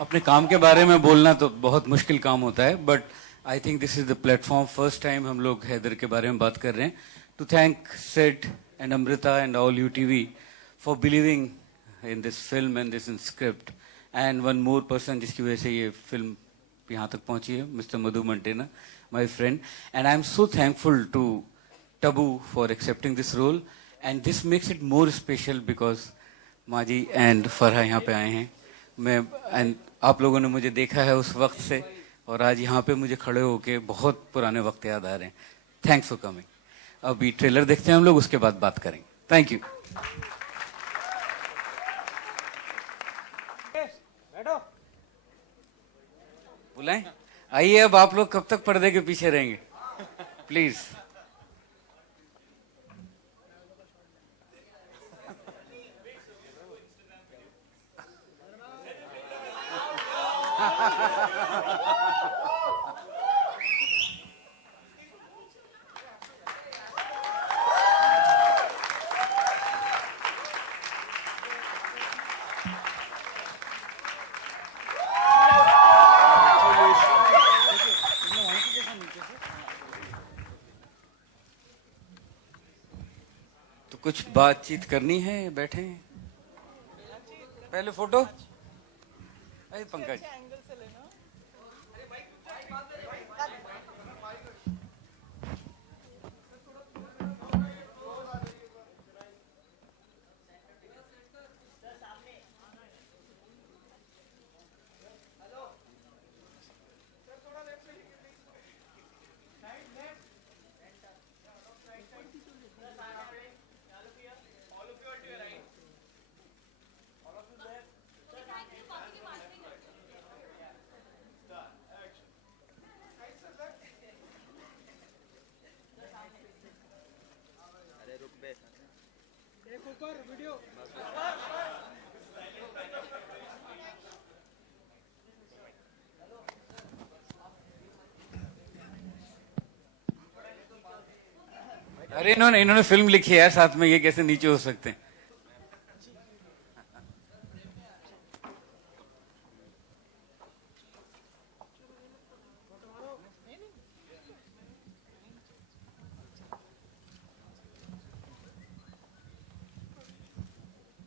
अपने काम के बारे में बोलना तो बहुत मुश्किल काम होता है, but I think this is the platform, first time हम लोग हैदर के बारे में बात कर रहे हैं. To thank said and Amrita and all you TV for believing in this film and this in script. And one more person जिसकी वजह से ये फिल्म यहाँ तक पहुंची है, mister Madhu Mantena, my friend. And I am so thankful to Tabu for accepting this role. And this makes it more special because Maji and Farah यहाँ पे आए हैं. मैं एंड आप लोगों ने मुझे देखा है उस वक्त से, और आज यहाँ पे मुझे खड़े होके बहुत पुराने वक्त याद आ रहे हैं. Thanks for coming. अभी ट्रेलर देखते हैं हम लोग, उसके बाद बात करेंगे. Thank you. बुलाएं? आइए. अब आप लोग कब तक पर्दे के पीछे रहेंगे? प्लीज. तो कुछ बातचीत करनी है, बैठे हैं. पहले फोटो. अरे पंकज, अरे इन्होंने फिल्म लिखी है साथ में, ये कैसे नीचे हो सकते हैं?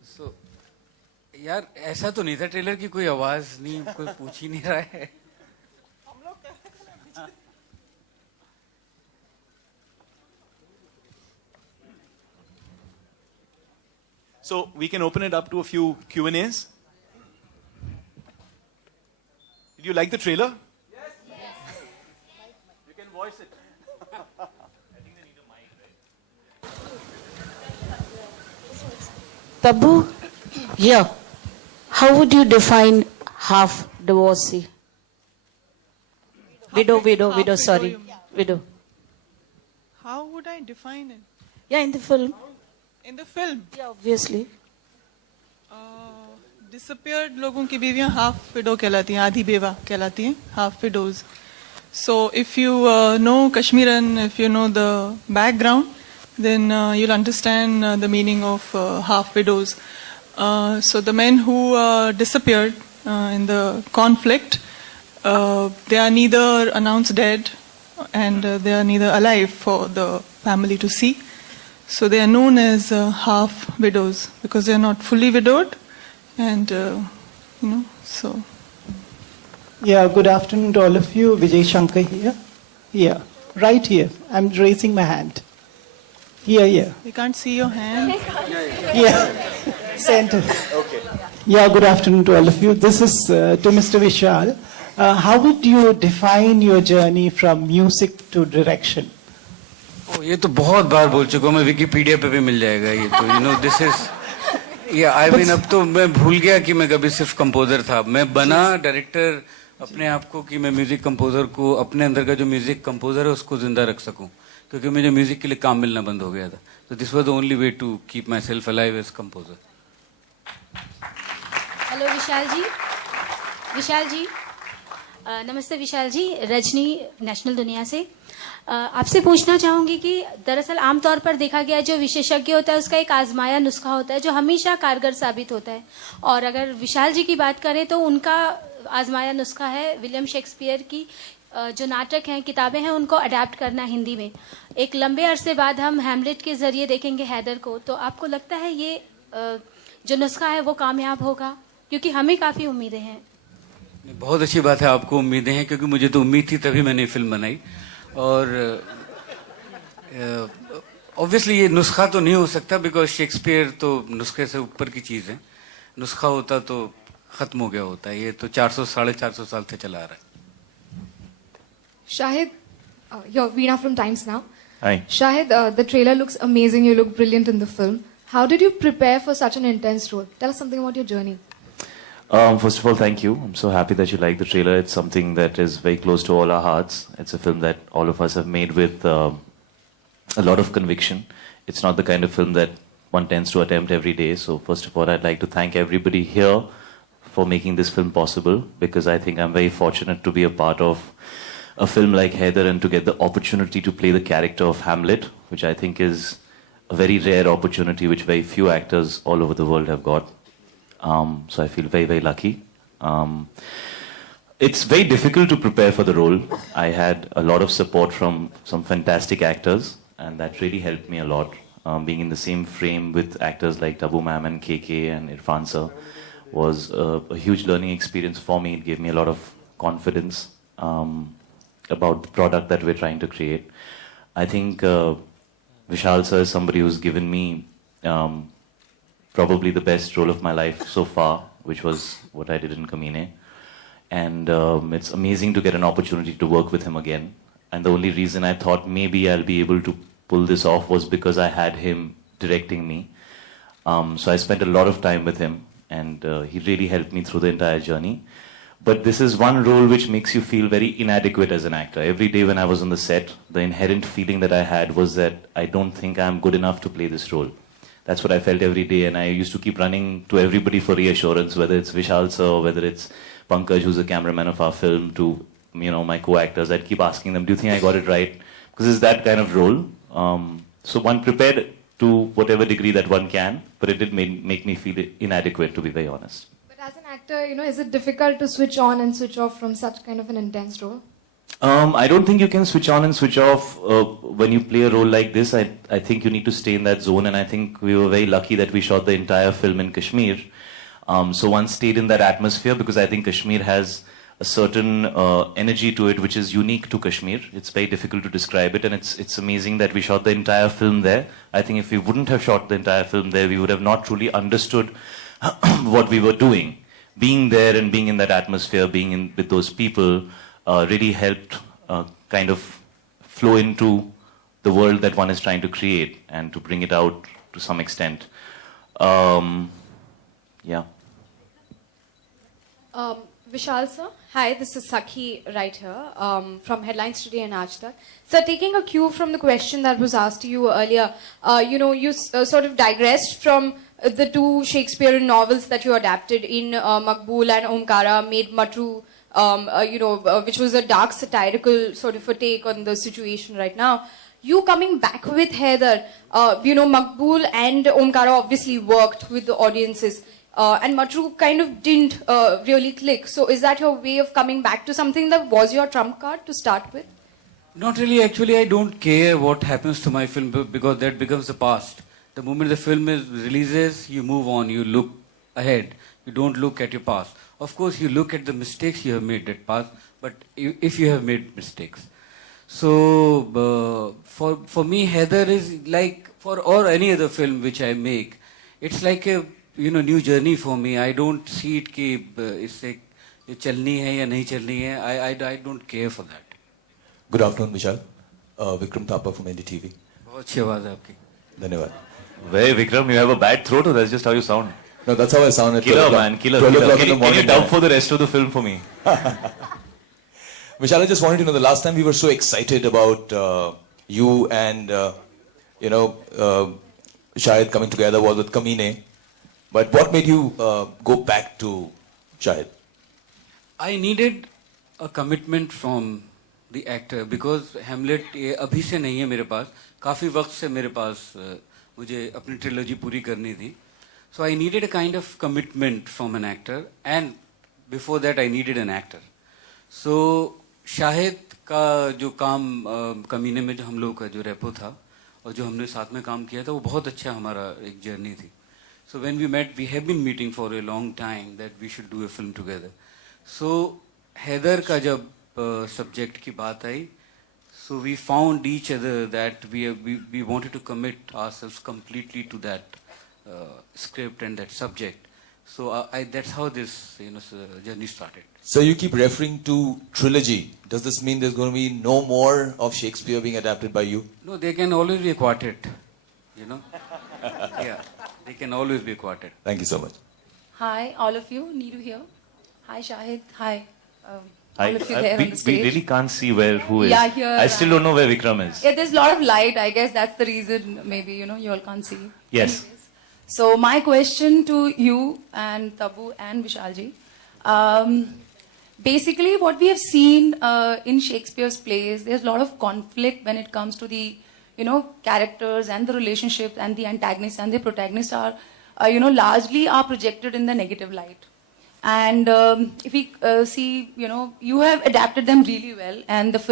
So, यार ऐसा तो नहीं था ट्रेलर की, कोई आवाज नहीं, कोई पूछ ही नहीं रहा है. So we can open it up to a few Q&As. Did you like the trailer? Yes. You can voice it. I think they need a mic, right? Tabu, here, how would you define half divorcee? Widow, sorry. Widow. How would I define it? Yeah, in the film. In the film, Yeah, obviously. disappeared लोगों की बीवियां half widow कहलाती हैं, आधी बेवा कहलाती हैं, half widows. So if you know Kashmir and if you know the background, then you'll understand the meaning of half widows. So the men who disappeared in the conflict, they are neither announced dead and they are neither alive for the family to see. So they are known as half widows because they are not fully widowed, and so. Yeah, good afternoon to all of you. Vijay Shankar here. Here, right here. I'm raising my hand. Here. We can't see your hand. Yeah, center. Okay. Yeah, good afternoon to all of you. This is to Mr. Vishal. How would you define your journey from music to direction? ये तो बहुत बार बोल चुका हूँ मैं, Wikipedia पे भी मिल जाएगा ये तो. दिस इज, ये आई मीन अब तो मैं भूल गया कि मैं कभी सिर्फ कंपोजर था. मैं बना डायरेक्टर अपने आप को कि मैं म्यूजिक कंपोजर को, अपने अंदर का जो म्यूजिक कंपोजर है उसको जिंदा रख सकूं, क्योंकि मुझे म्यूजिक के लिए काम मिलना बंद हो गया था. तो this was the only way to keep myself alive as composer. Hello Vishal ji. नमस्ते विशाल जी. रजनी, नेशनल दुनिया से. आपसे पूछना चाहूंगी कि दरअसल आमतौर पर देखा गया जो विशेषज्ञ होता है उसका एक आजमाया नुस्खा होता है जो हमेशा कारगर साबित होता है, और अगर विशाल जी की बात करें तो उनका आजमाया नुस्खा है विलियम शेक्सपियर की जो नाटक हैं, किताबें हैं, उनको अडेप्ट करना हिंदी में। एक लंबे अरसे बाद हम हैमलेट के जरिए देखेंगे हैदर को, तो आपको लगता है ये जो नुस्खा है वो कामयाब होगा? क्योंकि हमें काफ़ी उम्मीदें हैं। बहुत अच्छी बात है, आपको उम्मीदें हैं, क्योंकि मुझे तो उम्मीद थी तभी मैंने फिल्म बनाई। और ऑब्वियसली ये नुस्खा तो नहीं हो सकता, बिकॉज शेक्सपियर तो नुस्खे से ऊपर की चीज़ है। नुस्खा होता तो ख़त्म हो गया होता है, ये तो 400-450 साल से चला आ रहा है। Shahid, you're Veena from Times Now. Hi. Shahid, the trailer looks amazing. You look brilliant in the film. How did you prepare for such an intense role? Tell us something about your journey. First of all, thank you. I'm so happy that you like the trailer. It's something that is very close to all our hearts. It's a film that all of us have made with a lot of conviction. It's not the kind of film that one tends to attempt every day. So first of all, I'd like to thank everybody here for making this film possible, because I think I'm very fortunate to be a part of a film like Haider and to get the opportunity to play the character of Hamlet, which I think is a very rare opportunity which very few actors all over the world have got. So I feel very, very lucky. It's very difficult to prepare for the role. I had a lot of support from some fantastic actors, and that really helped me a lot. Being in the same frame with actors like Tabu Ma'am and KK and Irfan sir was a huge learning experience for me. It gave me a lot of confidence about the product that we're trying to create. I think Vishal sir is somebody who's given me probably the best role of my life so far, which was what I did in Kamine. And it's amazing to get an opportunity to work with him again. And the only reason I thought maybe I'll be able to pull this off was because I had him directing me. So I spent a lot of time with him, and he really helped me through the entire journey. But this is one role which makes you feel very inadequate as an actor. Every day when I was on the set, the inherent feeling that I had was that I don't think I'm good enough to play this role. That's what I felt every day, and I used to keep running to everybody for reassurance, whether it's Vishal sir or whether it's Pankaj, who's the cameraman of our film, to my co-actors. I'd keep asking them, do you think I got it right? Because it's that kind of role. So one prepared to whatever degree that one can, but it did make me feel inadequate, to be very honest. But as an actor, is it difficult to switch on and switch off from such kind of an intense role? I don't think you can switch on and switch off when you play a role like this. I think you need to stay in that zone, and I think we were very lucky that we shot the entire film in Kashmir. So one stayed in that atmosphere, because I think Kashmir has a certain energy to it which is unique to Kashmir. It's very difficult to describe it, and it's amazing that we shot the entire film there. I think if we wouldn't have shot the entire film there, we would have not truly understood what we were doing. Being there and being in that atmosphere, being in with those people, really helped kind of flow into the world that one is trying to create and to bring it out to some extent. Yeah. Vishal sir, hi, this is Sakhi right here from Headlines Today and Aaj Tak. Sir, taking a cue from the question that was asked to you earlier, you sort of digressed from the two Shakespearean novels that you adapted in Maqbool and Omkara, made Matru, which was a dark satirical sort of a take on the situation right now. You coming back with Haider, Maqbool and Omkara obviously worked with the audiences. And Matru kind of didn't really click. So is that your way of coming back to something that was your trump card to start with? Not really. Actually, I don't care what happens to my film, because that becomes the past. The moment the film releases, you move on, you look ahead. You don't look at your past. Of course, you look at the mistakes you have made that past, but if you have made mistakes. So, for me, Haider is like, or any other film which I make, it's like a new journey for me. I don't see it कि इससे चलनी है या नहीं चलनी है. I don't care for that. Good afternoon, Vishal. Vikram Thapa from NDTV. बहुत अच्छी आवाज है आपकी. Dhanyawad. Hey Vikram, you have a bad throat, or that's just how you sound? No, that's how I sound at Killer, man, killer. 12 o'clock in the Can morning. you dub for the rest of the film for me? Vishal, I just wanted to know, the last time we were so excited about you and, Shahid coming together was with Kamine. But what made you go back to Shahid? I needed a commitment from the actor, because Hamlet अभी से नहीं है मेरे पास, काफी वक्त से मेरे पास मुझे अपनी ट्रिलॉजी पूरी करनी थी. So I needed a kind of commitment from an actor, and before that I needed an actor. So Shahid का जो काम कमीने में जो हम लोग का जो रेपो था और जो हमने साथ में काम किया था वो बहुत अच्छा हमारा एक जर्नी थी. So when we met, we have been meeting for a long time that we should do a film together. So Haider का जब सब्जेक्ट की बात आई, so we found each other that we wanted to commit ourselves completely to that script and that subject. So that's how this journey started. So you keep referring to trilogy. Does this mean there's going to be no more of Shakespeare being adapted by you? No, they can always be a quartet, you know. Yeah, they can always be a quartet. Thank you so much. Hi, all of you. Needu here. Hi, Shahid. Hi. I, all of you there on the we stage. really can't see who is. Yeah, here. I still don't know where Vikram is. Yeah, there's a lot of light. I guess that's the reason. Maybe you all can't see. Yes. Anyways. So my question to you and Tabu and Vishalji. Basically, what we have seen in Shakespeare's plays, there's a lot of conflict when it comes to the characters and the relationships, and the antagonists and the protagonists are largely are projected in the negative light. And if we see, you have adapted them really well, and the film